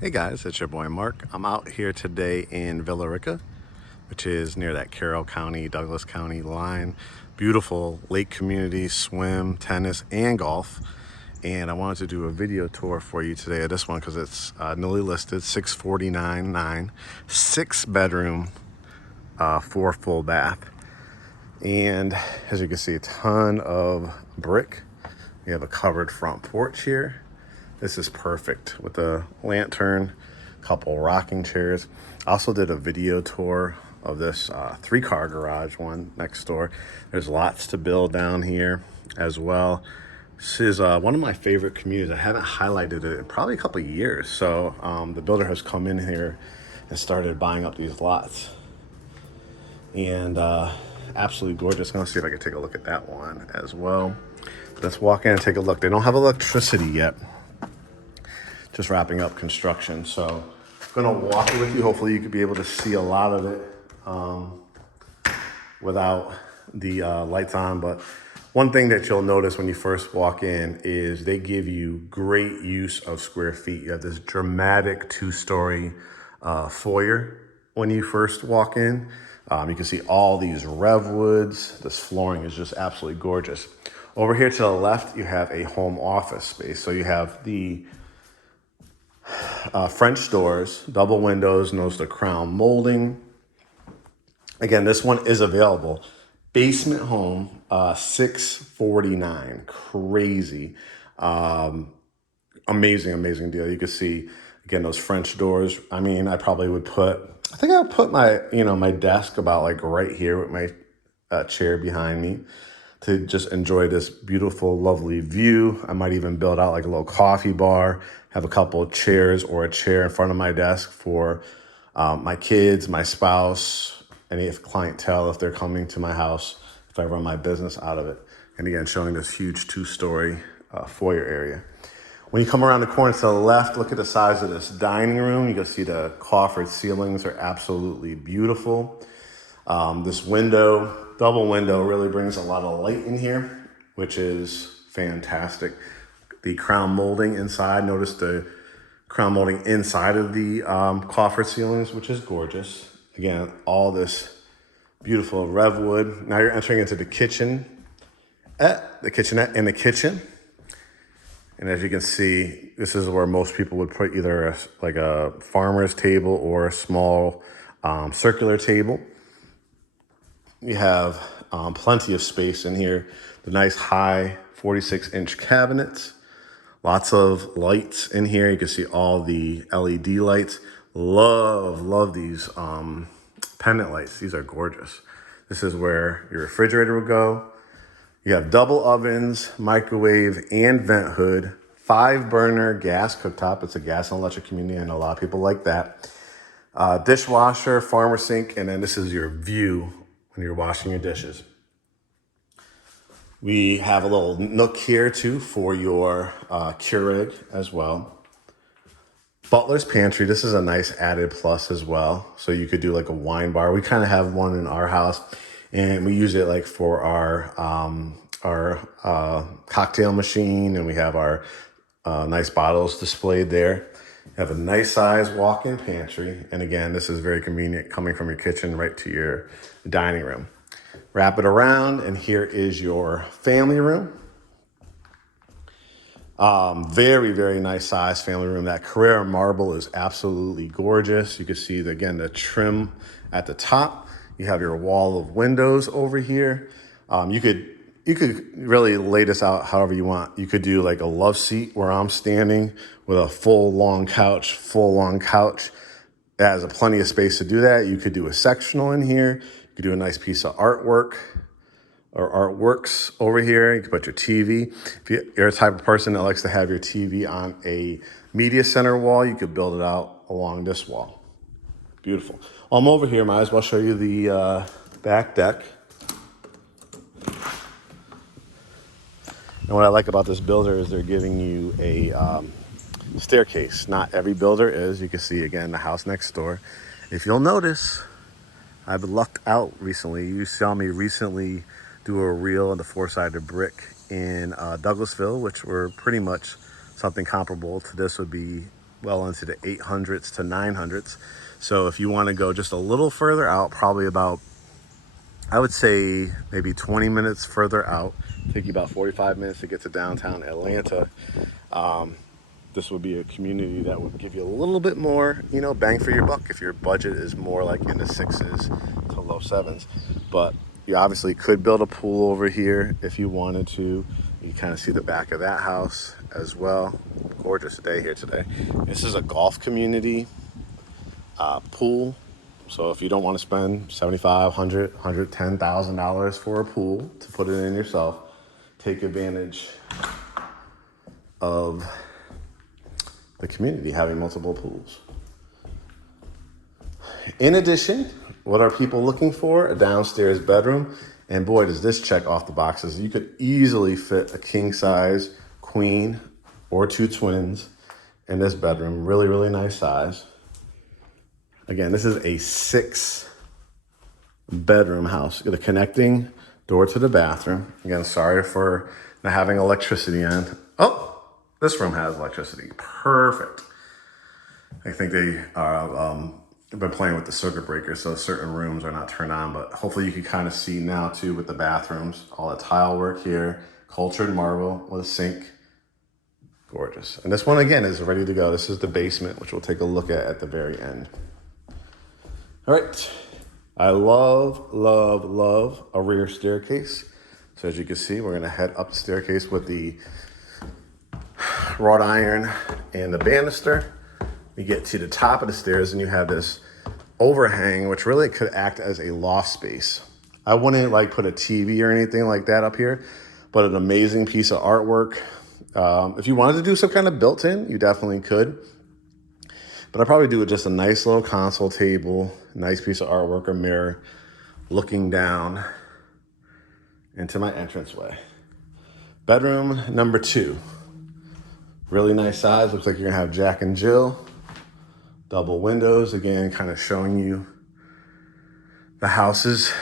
Hey guys, it's your boy Mark. I'm out here today in Villa Rica, which is near that Carroll County, Douglas County line. Beautiful lake community, swim, tennis, and golf. And I wanted to do a video tour for you today of this one because it's newly listed, $649,900, 6-bedroom, 4 full bath. And as you can see, a ton of brick. We have a covered front porch here. This is perfect with a lantern, couple rocking chairs. I also did a video tour of this 3-car garage one next door. There's lots to build down here as well. This is one of my favorite communities. I haven't highlighted it in probably a couple of years. So the builder has come in here and started buying up these lots. And absolutely gorgeous. I'm gonna see if I can take a look at that one as well. Let's walk in and take a look. They don't have electricity yet. Just wrapping up construction. So I'm gonna walk it with you. Hopefully you could be able to see a lot of it without the lights on. But one thing that you'll notice when you first walk in is they give you great use of square feet. You have this dramatic 2-story foyer when you first walk in. You can see all these revwoods. This flooring is just absolutely gorgeous. Over here to the left, you have a home office space. So you have the French doors, double windows, notice the crown molding. Again, this one is available. Basement home, $649,000, crazy. Amazing deal. You can see, again, those French doors. I mean, I probably would I think I would put my, my desk about like right here with my chair behind me to just enjoy this beautiful, lovely view. I might even build out like a little coffee bar, have a couple of chairs or a chair in front of my desk for my kids, my spouse, any clientele if they're coming to my house, if I run my business out of it. And again, showing this huge 2-story foyer area. When you come around the corner to the left, look at the size of this dining room. You can see the coffered ceilings are absolutely beautiful. This window, double window, really brings a lot of light in here, which is fantastic. The crown molding inside, notice the crown molding inside of the coffered ceilings, which is gorgeous. Again, all this beautiful revwood. Now you're entering into the kitchenette in the kitchen. And as you can see, this is where most people would put either like a farmer's table or a small circular table. You have plenty of space in here. The nice high 46-inch cabinets. Lots of lights in here. You can see all the LED lights. Love these pendant lights. These are gorgeous. This is where your refrigerator will go. You have double ovens, microwave, and vent hood. 5-burner gas cooktop. It's a gas and electric community. I know a lot of people like that. Dishwasher, farmer sink, and then this is your view when you're washing your dishes. We have a little nook here too for your Keurig as well. Butler's pantry. This is a nice added plus as well. So you could do like a wine bar. We kind of have one in our house, and we use it like for our cocktail machine, and we have our nice bottles displayed there. You have a nice size walk-in pantry. And again, this is very convenient coming from your kitchen right to your dining room. Wrap it around, and here is your family room. Very nice size family room. That Carrera marble is absolutely gorgeous. You can see, again, the trim at the top. You have your wall of windows over here. You could really lay this out however you want. You could do like a love seat where I'm standing with a full long couch. It has plenty of space to do that. You could do a sectional in here. You could do a nice piece of artwork or artworks over here. You can put your TV. If you're a type of person that likes to have your TV on a media center wall, you could build it out along this wall. Beautiful. While I'm over here, might as well show you the back deck. And what I like about this builder is they're giving you a staircase. Not every builder is. You can see, again, the house next door. If you'll notice, I've lucked out recently. You saw me recently do a reel on the 4-sided brick in Douglasville, which were pretty much something comparable to this would be well into the 800s to 900s. So if you want to go just a little further out, probably about, I would say maybe 20 minutes further out, take you about 45 minutes to get to downtown Atlanta. This would be a community that would give you a little bit more, you know, bang for your buck if your budget is more like in the sixes to low sevens. But you obviously could build a pool over here if you wanted to. You kind of see the back of that house as well. Gorgeous day here today. This is a golf community pool. So if you don't want to spend $75, $100, $110,000 for a pool to put it in yourself, take advantage of the community having multiple pools. In addition, what are people looking for? A downstairs bedroom. And boy, does this check off the boxes. You could easily fit a king size queen or two twins in this bedroom. Really, really nice size. Again, this is a 6-bedroom house. You got a connecting door to the bathroom. Again, sorry for not having electricity on. Oh, this room has electricity. Perfect. I think they are been playing with the circuit breaker, so certain rooms are not turned on, but hopefully you can kind of see now too with the bathrooms, all the tile work here, cultured marble with a sink. Gorgeous. And this one again is ready to go. This is the basement, which we'll take a look at the very end. All right. I love, love, love a rear staircase. So as you can see, we're gonna head up the staircase with the wrought iron and the banister. You get to the top of the stairs and you have this overhang, which really could act as a loft space. I wouldn't like put a TV or anything like that up here, but an amazing piece of artwork. If you wanted to do some kind of built-in, you definitely could. But I'd probably do just a nice little console table, nice piece of artwork, a mirror, looking down into my entranceway. Bedroom number 2. Really nice size. Looks like you're gonna have Jack and Jill. Double windows, again, kind of showing you the houses.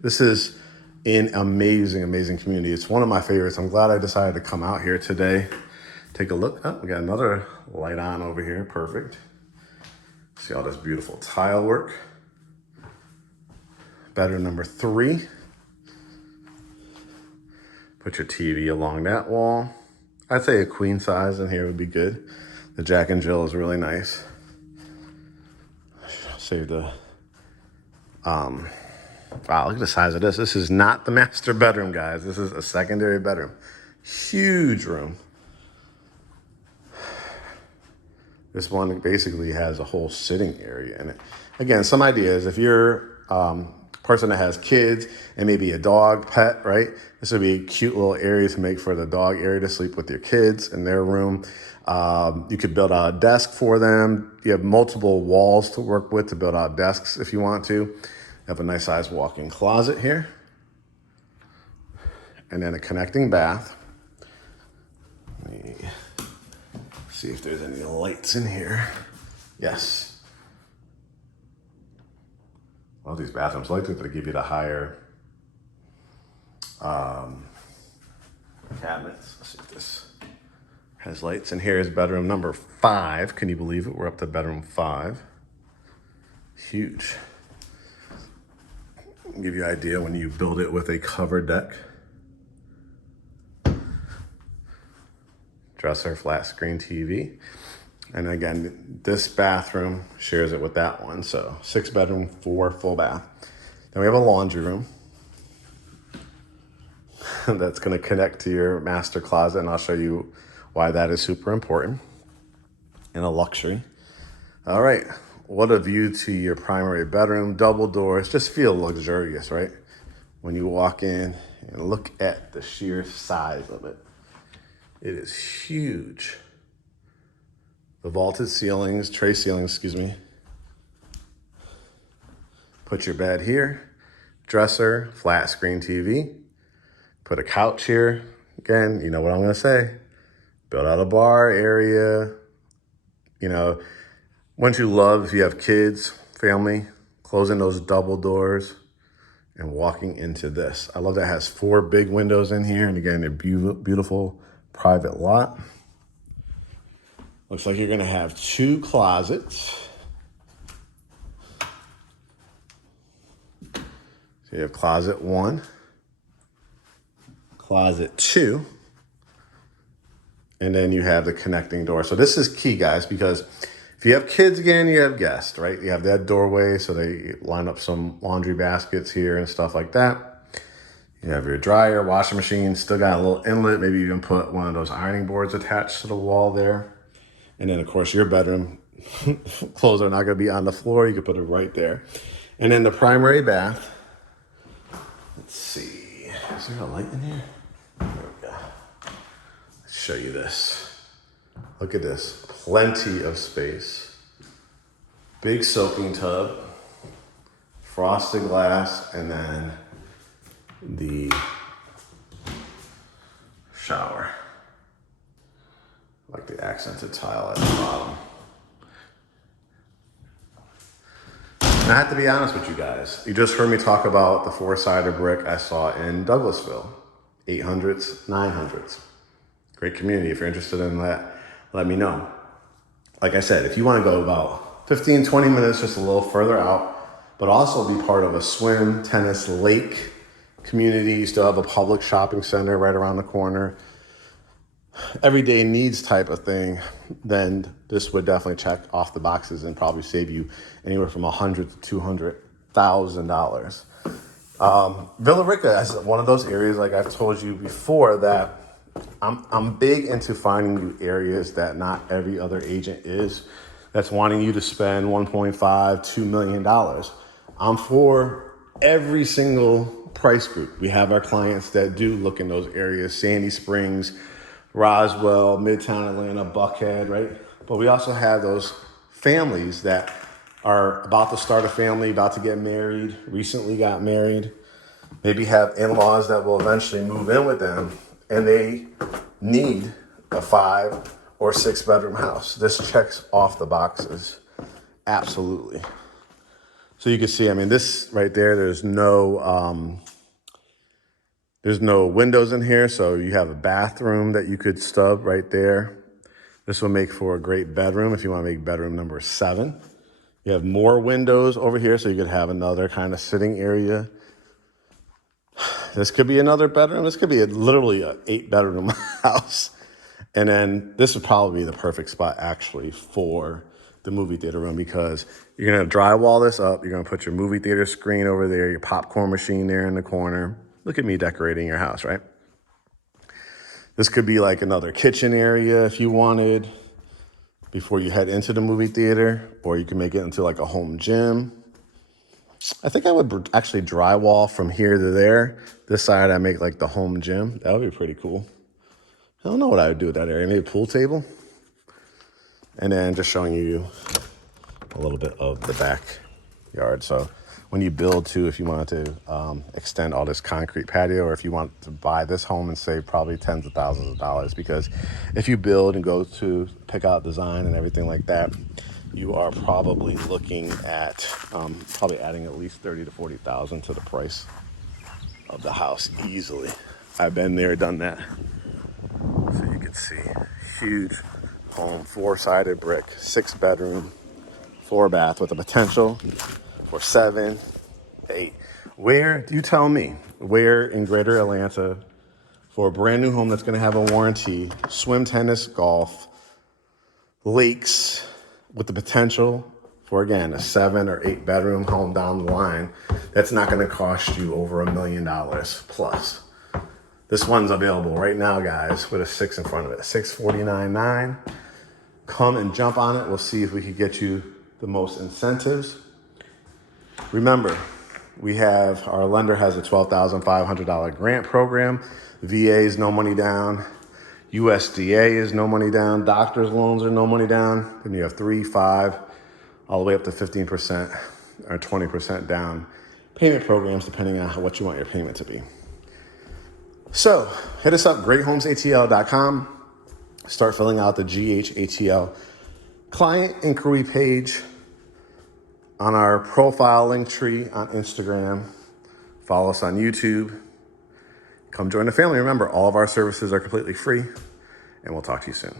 This is an amazing, amazing community. It's one of my favorites. I'm glad I decided to come out here today. Take a look. Oh, we got another light on over here. Perfect. See all this beautiful tile work. Bedroom number 3. Put your TV along that wall. I'd say a queen size in here would be good. The Jack and Jill is really nice. Save the, wow, look at the size of this. This is not the master bedroom, guys. This is a secondary bedroom. Huge room. This one basically has a whole sitting area in it. Again, some ideas. If you're a person that has kids and maybe a dog pet, right? This would be a cute little area to make for the dog area to sleep with your kids in their room. You could build out a desk for them. You have multiple walls to work with to build out desks if you want to. You have a nice sized walk-in closet here. And then a connecting bath. Let me see if there's any lights in here. Yes. Well, these bathrooms, I like that they give you the higher cabinets. Let's see if this has lights. And here is bedroom number 5. Can you believe it? We're up to bedroom 5. Huge. I'll give you an idea when you build it with a covered deck. Dresser, flat screen TV. And again, this bathroom shares it with that one. So 6 bedroom, 4 full bath. Then we have a laundry room that's gonna connect to your master closet, and I'll show you why that is super important. And a luxury. All right, what a view to your primary bedroom, double doors, just feel luxurious, right? When you walk in and look at the sheer size of it. It is huge. The vaulted ceilings, tray ceilings, excuse me. Put your bed here, dresser, flat screen TV. Put a couch here. Again, you know what I'm gonna say. Build out a bar area. You know, wouldn't you love if you have kids, family, closing those double doors and walking into this. I love that it has 4 big windows in here. And again, a beautiful private lot. Looks like you're gonna have 2 closets. So you have closet 1, closet 2, and then you have the connecting door. So this is key, guys, because if you have kids again, you have guests, right? You have that doorway, so they line up some laundry baskets here and stuff like that. You have your dryer, washing machine, still got a little inlet. Maybe you can put one of those ironing boards attached to the wall there. And then, of course, your bedroom clothes are not going to be on the floor. You can put it right there. And then the primary bath. Let's see. Is there a light in here? There we go. Let's show you this. Look at this. Plenty of space. Big soaking tub. Frosted glass. And then the shower. Like the accented tile at the bottom. And I have to be honest with you guys. You just heard me talk about the 4-sided brick I saw in Douglasville. 800s, 900s. Great community. If you're interested in that, let me know. Like I said, if you want to go about 15, 20 minutes just a little further out, but also be part of a swim, tennis, lake community. You still have a public shopping center right around the corner. Everyday needs type of thing, then this would definitely check off the boxes and probably save you anywhere from $100,000 to $200,000. Villa Rica is one of those areas, like I've told you before, that I'm big into finding you areas that not every other agent is, that's wanting you to spend $1.5, $2 million. I'm for every single price group. We have our clients that do look in those areas, Sandy Springs, Roswell, Midtown Atlanta, Buckhead, right? But we also have those families that are about to start a family, about to get married, recently got married, maybe have in-laws that will eventually move in with them, and they need a 5 or 6 bedroom house. This checks off the boxes, absolutely. So you can see, I mean, this right there, there's no windows in here, so you have a bathroom that you could stub right there. This will make for a great bedroom if you want to make bedroom number 7. You have more windows over here, so you could have another kind of sitting area. This could be another bedroom. This could be literally an 8-bedroom house. And then this would probably be the perfect spot, actually, for the movie theater room, because you're going to drywall this up. You're going to put your movie theater screen over there, your popcorn machine there in the corner. Look at me decorating your house, right? This could be like another kitchen area if you wanted before you head into the movie theater, or you can make it into like a home gym. I think I would actually drywall from here to there. This side I make like the home gym. That would be pretty cool. I don't know what I would do with that area. Maybe a pool table. And then just showing you a little bit of the backyard. So when you build too, if you wanted to extend all this concrete patio, or if you want to buy this home and save probably tens of thousands of dollars, because if you build and go to pick out design and everything like that, you are probably looking at probably adding at least 30 to 40,000 to the price of the house easily. I've been there, done that. So you can see, huge home, 4-sided brick, 6-bedroom, 4-bath with a potential for 7, 8. Where, you tell me, where in greater Atlanta for a brand new home that's going to have a warranty, swim, tennis, golf, lakes, with the potential for, again, a 7 or 8-bedroom home down the line, that's not going to cost you over $1 million plus. This one's available right now, guys, with a 6 in front of it, $649,900. Come and jump on it. We'll see if we can get you the most incentives. Remember, our lender has a $12,500 grant program. VA is no money down. USDA is no money down. Doctor's loans are no money down. Then you have 3, 5, all the way up to 15% or 20% down payment programs, depending on what you want your payment to be. So hit us up, GreatHomesATL.com. Start filling out the GHATL client inquiry page on our profile link tree on Instagram. Follow us on YouTube. Come join the family. Remember, all of our services are completely free, and we'll talk to you soon.